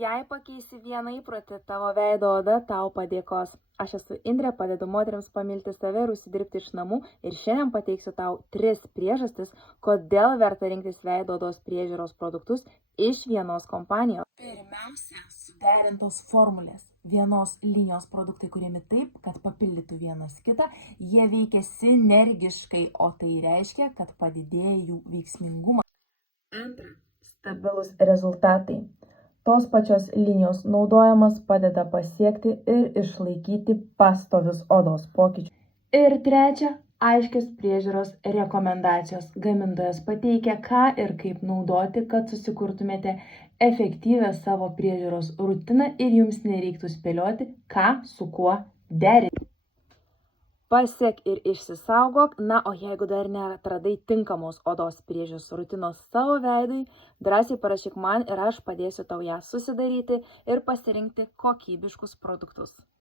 Jei pakeisi vieną įprotį, tavo veido oda tau padėkos. Aš esu Indrė, padedu moteriams pamilti save ir užsidirbti iš namų ir šiandien pateiksiu tau 3 priežastis, kodėl verta rinktis veido odos priežiūros produktus iš vienos kompanijos. Pirmiausia, suderintos formulės. Vienos linijos produktai kuriami taip, kad papildytų vienas kitą, jie veikia sinergiškai, o tai reiškia, kad padidėja jų veiksmingumas. Antra, stabilus rezultatai. Tos pačios linijos naudojimas padeda pasiekti ir išlaikyti pastovius odos pokyčius. Ir trečia, aiškios priežiūros rekomendacijos. Gamintojas pateikia, ką ir kaip naudoti, kad susikurtumėte efektyvę savo priežiūros rutiną ir jums nereiktų spėlioti, ką su kuo derinti. Pasiek ir išsisaugok, o jeigu dar neatradai tinkamos odos priežiūros rutinos savo veidui, drąsiai parašyk man ir aš padėsiu tau ją susidaryti ir pasirinkti kokybiškus produktus.